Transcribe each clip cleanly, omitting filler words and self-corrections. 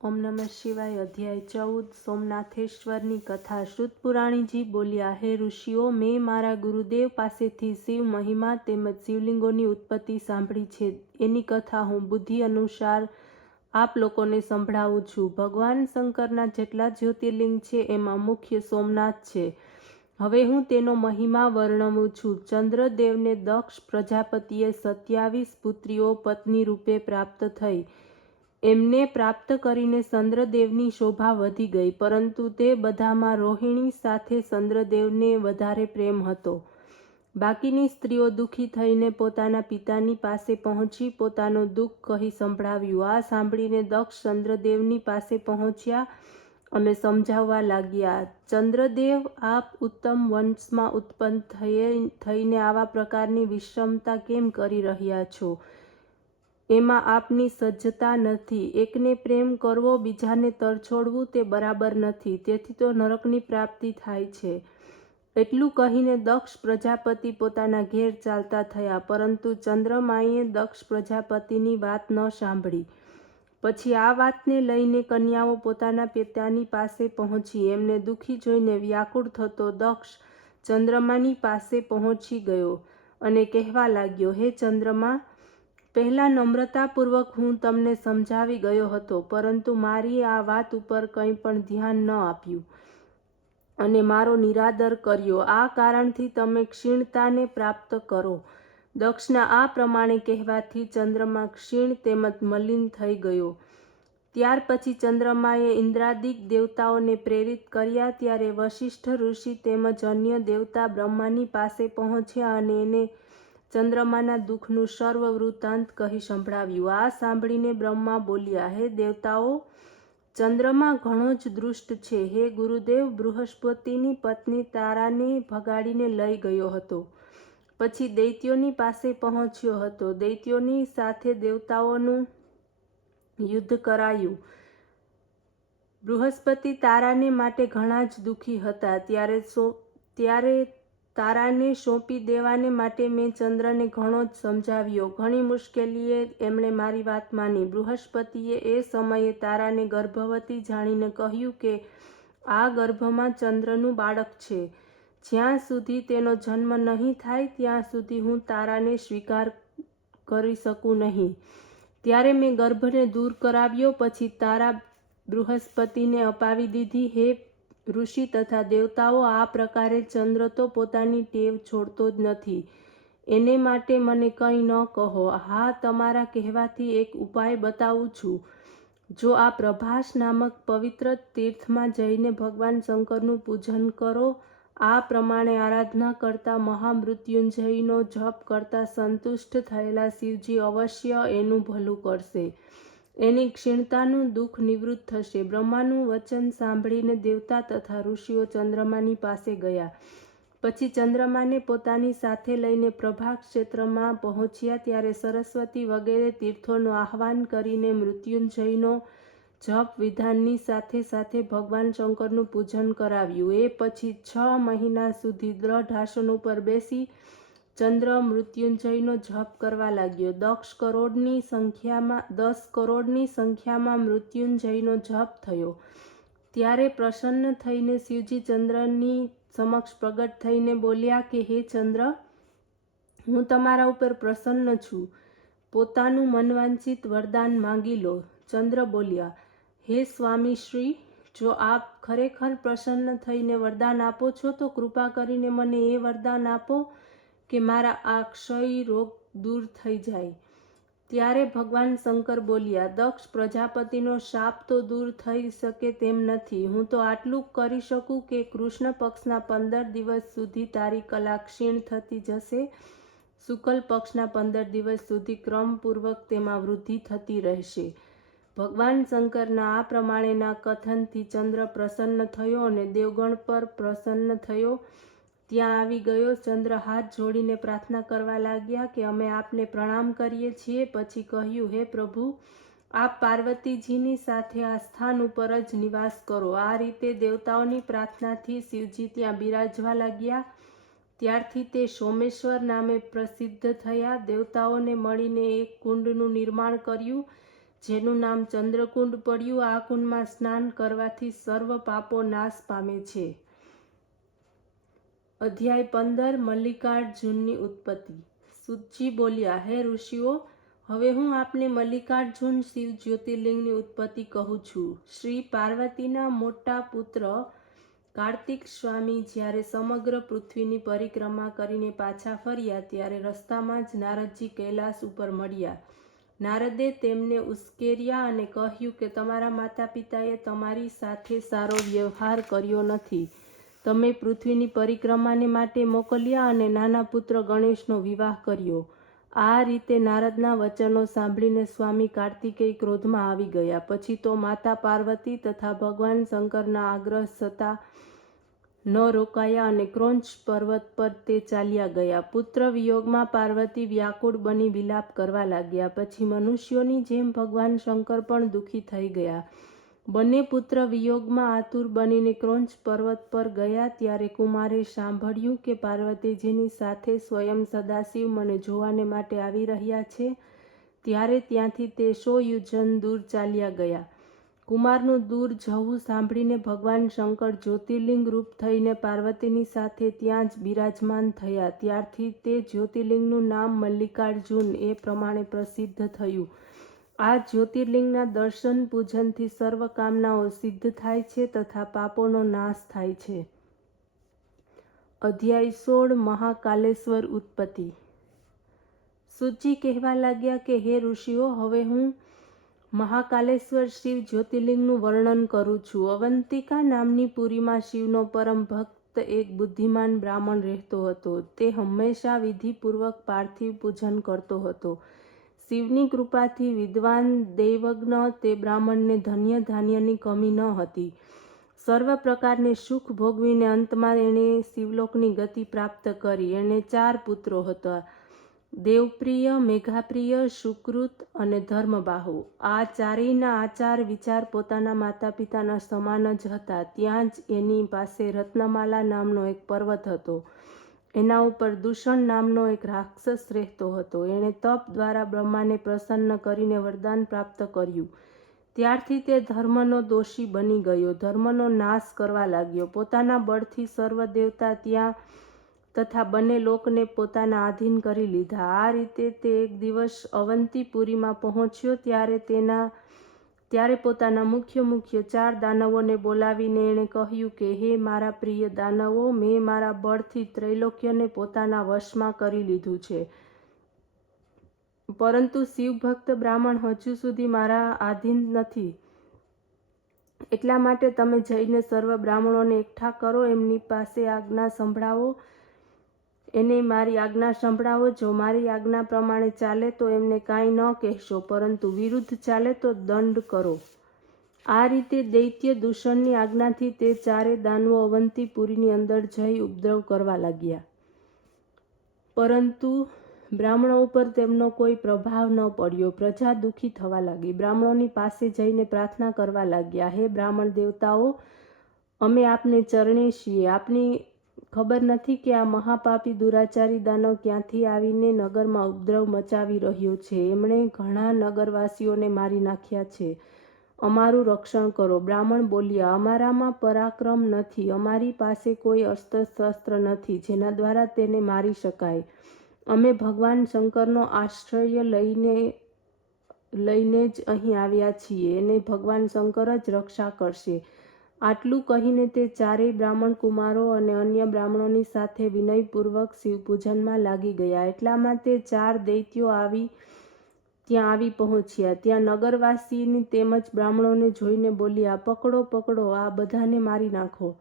ઓમ નમઃ શિવાય। અધ્યાય 14 સોમનાથેશ્વરની કથા। શ્રુત પુરાણીજી બોલ્યા, હે ઋષિઓ, મેં મારા ગુરુદેવ પાસેથી શિવ મહિમા તેમજ શિવલિંગોની ઉત્પત્તિ સાંભળી છે। એની કથા હું બુદ્ધિ અનુસાર આપ લોકોને સંભળાવું છું। ભગવાન શંકરના જેટલા જ્યોતિર્લિંગ છે એમાં મુખ્ય સોમનાથ છે। હવે હું તેનો મહિમા વર્ણવું છું। ચંદ્રદેવને દક્ષ પ્રજાપતિએ 27 પુત્રીઓ પત્ની રૂપે પ્રાપ્ત થઈ। એમને પ્રાપ્ત કરીને ચંદ્રદેવની શોભા વધી ગઈ, પરંતુ તે બધામાં રોહિણી સાથે ચંદ્રદેવને વધારે પ્રેમ હતો। બાકીની સ્ત્રીઓ દુઃખી થઈને પોતાના પિતાની પાસે પહોંચી પોતાનું દુઃખ કહી સંભળાવ્યું। આ સાંભળીને દક્ષ ચંદ્રદેવની પાસે પહોંચ્યા અને સમજાવવા લાગ્યા, ચંદ્રદેવ, આપ ઉત્તમ વંશમાં ઉત્પન્ન થઈને આવા પ્રકારની વિષમતા કેમ કરી રહ્યા છો? એમાં આપની સજ્જતા નથી। એકને પ્રેમ કરવો, બીજાને તરછોડવું તે બરાબર નથી। તેથી તો નરકની પ્રાપ્તિ થાય છે। એટલું કહીને દક્ષ પ્રજાપતિ પોતાના ઘેર ચાલતા થયા, પરંતુ ચંદ્રમાએ દક્ષ પ્રજાપતિની વાત ન સાંભળી। પછી આ વાતને લઈને કન્યાઓ પોતાના પિતાની પાસે પહોંચી। એમને દુઃખી જોઈને વ્યાકુળ થતો દક્ષ ચંદ્રમાની પાસે પહોંચી ગયો અને કહેવા લાગ્યો, હે ચંદ્રમા, પહેલાં નમ્રતાપૂર્વક હું તમને સમજાવી ગયો હતો, પરંતુ મારી આ વાત ઉપર કંઈ પણ ધ્યાન ન આપ્યું અને મારો નિરાદર કર્યો। આ કારણથી તમે ક્ષીણતાને પ્રાપ્ત કરો। દક્ષના આ પ્રમાણે કહેવાથી ચંદ્રમા ક્ષીણ તેમજ મલિન થઈ ગયો। ત્યાર પછી ચંદ્રમાએ ઇન્દ્રાદિક દેવતાઓને પ્રેરિત કર્યા। ત્યારે વશિષ્ઠ ઋષિ તેમજ અન્ય દેવતા બ્રહ્માની પાસે પહોંચ્યા અને એને ચંદ્રમાના દુઃખનું સર્વ વૃત્તાંત કહી સંભળાવ્યું। આ સાંભળીને બ્રહ્મા બોલ્યા, હે દેવતાઓ, ચંદ્રમા ઘણો જ દુષ્ટ છે। હે ગુરુદેવ, બૃહસ્પતિની પત્ની તારાને ભગાડીને લઈ ગયો હતો, પછી દૈત્યોની પાસે પહોંચ્યો હતો। દૈત્યોની સાથે દેવતાઓનું યુદ્ધ કરાયું। બૃહસ્પતિ તારાને માટે ઘણા જ દુઃખી હતા। ત્યારે તારાને સોંપી દેવાને માટે મેં ચંદ્રને ઘણો જ સમજાવ્યો। ઘણી મુશ્કેલીએ એમણે મારી વાત માની। બૃહસ્પતિએ એ સમયે તારાને ગર્ભવતી જાણીને કહ્યું કે આ ગર્ભમાં ચંદ્રનું બાળક છે। જ્યાં સુધી તેનો જન્મ નહીં થાય ત્યાં સુધી હું તારાને સ્વીકાર કરી શકું નહીં। ત્યારે મેં ગર્ભને દૂર કરાવ્યો। પછી તારા બૃહસ્પતિને અપાવી દીધી। હે ઋષિ તથા દેવતાઓ, આ પ્રકારે ચંદ્ર તો પોતાની ટેવ છોડતો જ નથી। એને માટે મને કંઈ ન કહો। હા, તમારા કહેવાથી એક ઉપાય બતાવું છું। જો આ પ્રભાસ નામક પવિત્ર તીર્થમાં જઈને ભગવાન શંકરનું પૂજન કરો, આ પ્રમાણે આરાધના કરતા મહામૃત્યુંજયનો જપ કરતા સંતુષ્ટ થયેલા શિવજી અવશ્ય એનું ભલું કરશે। એની ક્ષીણતાનું દુઃખ નિવૃત્ત થશે। બ્રહ્માનું વચન સાંભળીને દેવતા તથા ઋષિઓ ચંદ્રમાની પાસે ગયા। પછી ચંદ્રમાને પોતાની સાથે લઈને પ્રભા ક્ષેત્રમાં પહોંચ્યા। ત્યારે સરસ્વતી વગેરે તીર્થોનું આહ્વાન કરીને મૃત્યુંજયનો જપ વિધાનની સાથે સાથે ભગવાન શંકરનું પૂજન કરાવ્યું। એ પછી 6 મહિના સુધી દ્રઢ આસન ઉપર બેસી ચંદ્ર મૃત્યુંજયનો જપ કરવા લાગ્યો। 10 કરોડની સંખ્યામાં મૃત્યુંજયનો જપ થયો। ત્યારે પ્રસન્ન થઈને શિવજી ચંદ્રની સમક્ષ પ્રગટ થઈને બોલ્યા કે હે ચંદ્ર, હું તમારા ઉપર પ્રસન્ન છું। પોતાનું મનવાંછિત વરદાન માંગી લો। ચંદ્ર બોલ્યા, હે સ્વામી શ્રી, જો આપ ખરેખર પ્રસન્ન થઈને વરદાન આપો છો તો કૃપા કરીને મને એ વરદાન આપો કે મારા આ ક્ષય રોગ દૂર થઈ જાય। ત્યારે ભગવાન શંકર બોલ્યા, દક્ષ પ્રજાપતિનો શાપ તો દૂર થઈ શકે તેમ નથી। હું તો આટલું કરી શકું કે કૃષ્ણ પક્ષના 15 દિવસ સુધી તારી કલા ક્ષીણ થતી જશે। શુક્લ પક્ષના 15 દિવસ સુધી ક્રમપૂર્વક તેમાં વૃદ્ધિ થતી રહેશે। ભગવાન શંકરના આ પ્રમાણેના કથનથી ચંદ્ર પ્રસન્ન થયો અને દેવગણ પર પ્રસન્ન થયો ત્યાં આવી ગયો। ચંદ્ર હાથ જોડીને પ્રાર્થના કરવા લાગ્યા કે અમે આપને પ્રણામ કરીએ છીએ। પછી કહ્યું, હે પ્રભુ, આપ પાર્વતીજીની સાથે આ સ્થાન ઉપર જ નિવાસ કરો। આ રીતે દેવતાઓની પ્રાર્થનાથી શિવજી ત્યાં બિરાજવા લાગ્યા। ત્યારથી તે સોમેશ્વર નામે પ્રસિદ્ધ થયા। દેવતાઓને મળીને એક કુંડનું નિર્માણ કર્યું, જેનું નામ ચંદ્રકુંડ પડ્યું. આ કુંડમાં સ્નાન કરવાથી સર્વ પાપો નાશ પામે છે. અધ્યાય 15 મલ્લિકાર્જુનની ઉત્પત્તિ. સુતજી બોલ્યા, હે ઋષિઓ, હવે હું આપને મલ્લિકાર્જુન શિવ જ્યોતિર્લિંગની ઉત્પત્તિ કહું છું. શ્રી પાર્વતીના મોટા પુત્ર કાર્તિક સ્વામી જ્યારે સમગ્ર પૃથ્વીની પરિક્રમા કરીને પાછા ફર્યા ત્યારે રસ્તામાં જ નારદજી કૈલાસ ઉપર મળ્યા. નારદે તેમને ઉશ્કેર્યા અને કહ્યું કે તમારા માતા પિતાએ તમારી સાથે સારો વ્યવહાર કર્યો નથી. તમે પૃથ્વીની પરિક્રમાને માટે મોકલ્યા અને નાના પુત્ર ગણેશનો વિવાહ કર્યો. આ રીતે નારદના વચનો સાંભળીને સ્વામી કાર્તિકેય ક્રોધમાં આવી ગયા. પછી તો માતા પાર્વતી તથા ભગવાન શંકરના આગ્રહ છતાં ન રોકાયા અને ક્રોંચ પર્વત પર તે ચાલ્યા ગયા. પુત્ર વિયોગમાં પાર્વતી વ્યાકુળ બની વિલાપ કરવા લાગ્યા. પછી મનુષ્યોની જેમ ભગવાન શંકર પણ દુઃખી થઈ ગયા. બંને પુત્ર વિયોગમાં આતુર બનીને ક્રોંચ પર્વત પર ગયા ત્યારે કુમારે સાંભળ્યું કે પાર્વતીજીની સાથે સ્વયં સદાશિવ મને જોવાને માટે આવી રહ્યા છે. ત્યારે ત્યાંથી તે 100 યોજન દૂર ચાલ્યા ગયા. કુમારનું દૂર જવું સાંભળીને ભગવાન શંકર જ્યોતિર્લિંગ રૂપ થઈને પાર્વતીની સાથે ત્યાં જ બિરાજમાન થયા. ત્યારથી તે જ્યોતિર્લિંગનું નામ મલ્લિકાર્જુન એ પ્રમાણે પ્રસિદ્ધ થયું. આ જ્યોતિર્લિંગના દર્શન પૂજનથી સર્વ કામનાઓ સિદ્ધ થાય છે તથા પાપોનો નાશ થાય છે. અધ્યાય 16 મહાકાલેશ્વર ઉત્પત્તિ. સુતજી કહેવા લાગ્યા કે હે ઋષિઓ, હવે હું મહાકાલેશ્વર શિવ જ્યોતિર્લિંગનું વર્ણન કરું છું. અવંતિકા નામની પુરીમાં શિવનો પરમ ભક્ત એક બુદ્ધિમાન બ્રાહ્મણ રહેતો હતો. તે હંમેશા વિધિપૂર્વક પાર્થિવ પૂજન કરતો હતો. શિવની કૃપાથી વિદ્વાન દૈવજ્ઞ તે બ્રાહ્મણને ધન્ય ધાન્યની કમી ન હતી. સર્વ પ્રકારને સુખ ભોગવીને અંતમાં એણે શિવલોકની ગતિ પ્રાપ્ત કરી. એણે 4 પુત્રો હતા: દેવપ્રિય, મેઘાપ્રિય, સુકૃત અને ધર્મબાહુ. આ ચારેયના આચાર વિચાર પોતાના માતા પિતાના સમાન જ હતા. ત્યાં જ એની પાસે રત્નમાલા નામનો એક પર્વત હતો. એના ઉપર દૂષણ નામનો એક રાક્ષસ રહેતો હતો. એણે તપ દ્વારા બ્રહ્માને પ્રસન્ન કરીને વરદાન પ્રાપ્ત કર્યું. ત્યારથી તે ધર્મનો દોષી બની ગયો. ધર્મનો નાશ કરવા લાગ્યો. પોતાના બળથી સર્વ દેવતા ત્યાં તથા બંને લોકને પોતાના આધીન કરી લીધા. આ રીતે તે એક દિવસ અવંતીપુરીમાં પહોંચ્યો. ત્યારે પોતાના મુખ્ય 4 દાનવોને બોલાવીને એણે કહ્યું કે હે મારા પ્રિય દાનવો, મેં મારા બળથી ત્રૈલોક્યને પોતાના વશમાં કરી લીધું છે. પરંતુ શિવભક્ત બ્રાહ્મણ હજુ સુધી મારા આધીન નથી. એટલા માટે તમે જઈને સર્વ બ્રાહ્મણોને એકઠા કરો, એમની પાસે આજ્ઞા સંભળાવો. એને મારી આજ્ઞા સંભળાવો. જો મારી આજ્ઞા પ્રમાણે ચાલે તો એમને કાંઈ ન કહેશો, પરંતુ વિરુદ્ધ ચાલે તો દંડ કરો. આ રીતે દૈત્ય દૂષણની આજ્ઞાથી તે 4 દાનવો અવંતીપુરીની અંદર જઈ ઉપદ્રવ કરવા લાગ્યા. પરંતુ બ્રાહ્મણો ઉપર તેમનો કોઈ પ્રભાવ ન પડ્યો. પ્રજા દુઃખી થવા લાગી. બ્રાહ્મણોની પાસે જઈને પ્રાર્થના કરવા લાગ્યા, હે બ્રાહ્મણ દેવતાઓ, અમે આપને ચરણે છીએ. આપની ખબર નથી કે આ મહાપાપી દુરાચારી દાનવ ક્યાંથી આવીને નગરમાં ઉપદ્રવ મચાવી રહ્યો છે. એમણે ઘણા નગરવાસીઓને મારી નાખ્યા છે. અમારું રક્ષણ કરો. બ્રાહ્મણ બોલ્યા, અમારામાં પરાક્રમ નથી. અમારી પાસે કોઈ અસ્ત્ર શસ્ત્ર નથી જેના દ્વારા તેને મારી શકાય. અમે ભગવાન શંકરનો આશ્રય લઈને જ અહીં આવ્યા છીએ. એને ભગવાન શંકર જ રક્ષા કરશે. આટલું કહીને તે 4 બ્રાહ્મણ કુમારો અને અન્ય બ્રાહ્મણોની સાથે વિનયપૂર્વક શિવપૂજનમાં લાગી ગયા. એટલામાં તે 4 દૈત્યો ત્યાં આવી પહોંચ્યા. ત્યાં નગરવાસીની તેમજ બ્રાહ્મણોને જોઈને બોલ્યા, પકડો પકડો, આ બધાને મારી નાખો.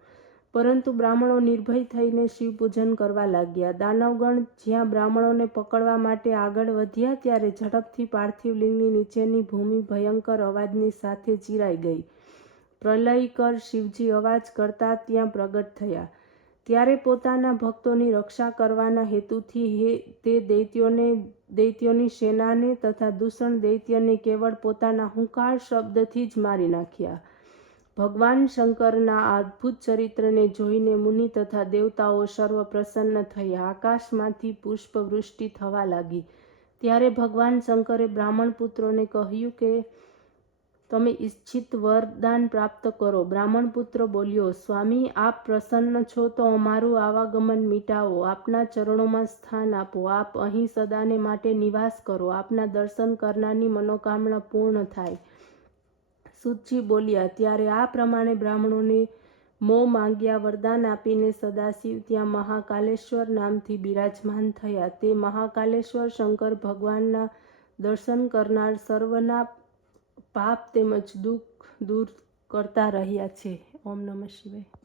પરંતુ બ્રાહ્મણો નિર્ભય થઈને શિવપૂજન કરવા લાગ્યા. દાનવગણ જ્યાં બ્રાહ્મણોને પકડવા માટે આગળ વધ્યા ત્યારે ઝડપથી પાર્થિવ લિંગની નીચેની ભૂમિ ભયંકર અવાજની સાથે ચીરાઈ ગઈ. પ્રલયકર શિવજી અવાજ કરતા ત્યાં પ્રગટ થયા. ત્યારે પોતાના ભક્તોની રક્ષા કરવાના હેતુથી તે દૈત્યોની સેનાને તથા દૂષણ દૈત્યને કેવળ પોતાના હુંકાર શબ્દથી જ મારી નાખ્યા. ભગવાન શંકરના આ અદ્ભુત ચરિત્રને જોઈને મુનિ તથા દેવતાઓ સર્વ પ્રસન્ન થયા. આકાશમાંથી પુષ્પવૃષ્ટિ થવા લાગી. ત્યારે ભગવાન શંકરે બ્રાહ્મણ પુત્રોને કહ્યું કે તમે ઈચ્છિત વરદાન પ્રાપ્ત કરો. બ્રાહ્મણ પુત્ર બોલ્યો, સ્વામી, આપ પ્રસન્ન છો તો અમારું આવાગમન મિટાવો. આપના ચરણોમાં સ્થાન આપો. આપ અહીં સદાને માટે નિવાસ કરો. આપના દર્શન કરનારની મનોકામના પૂર્ણ થાય. સૂતજી બોલ્યા, ત્યારે આ પ્રમાણે બ્રાહ્મણોને માંગ્યા વરદાન આપીને સદાશિવ ત્યાં મહાકાલેશ્વર નામથી બિરાજમાન થયા. તે મહાકાલેશ્વર શંકર ભગવાનના દર્શન કરનાર સર્વના પાપ તેમજ દુઃખ દૂર કરતા રહ્યા છે. ઓમ નમઃ શિવાય.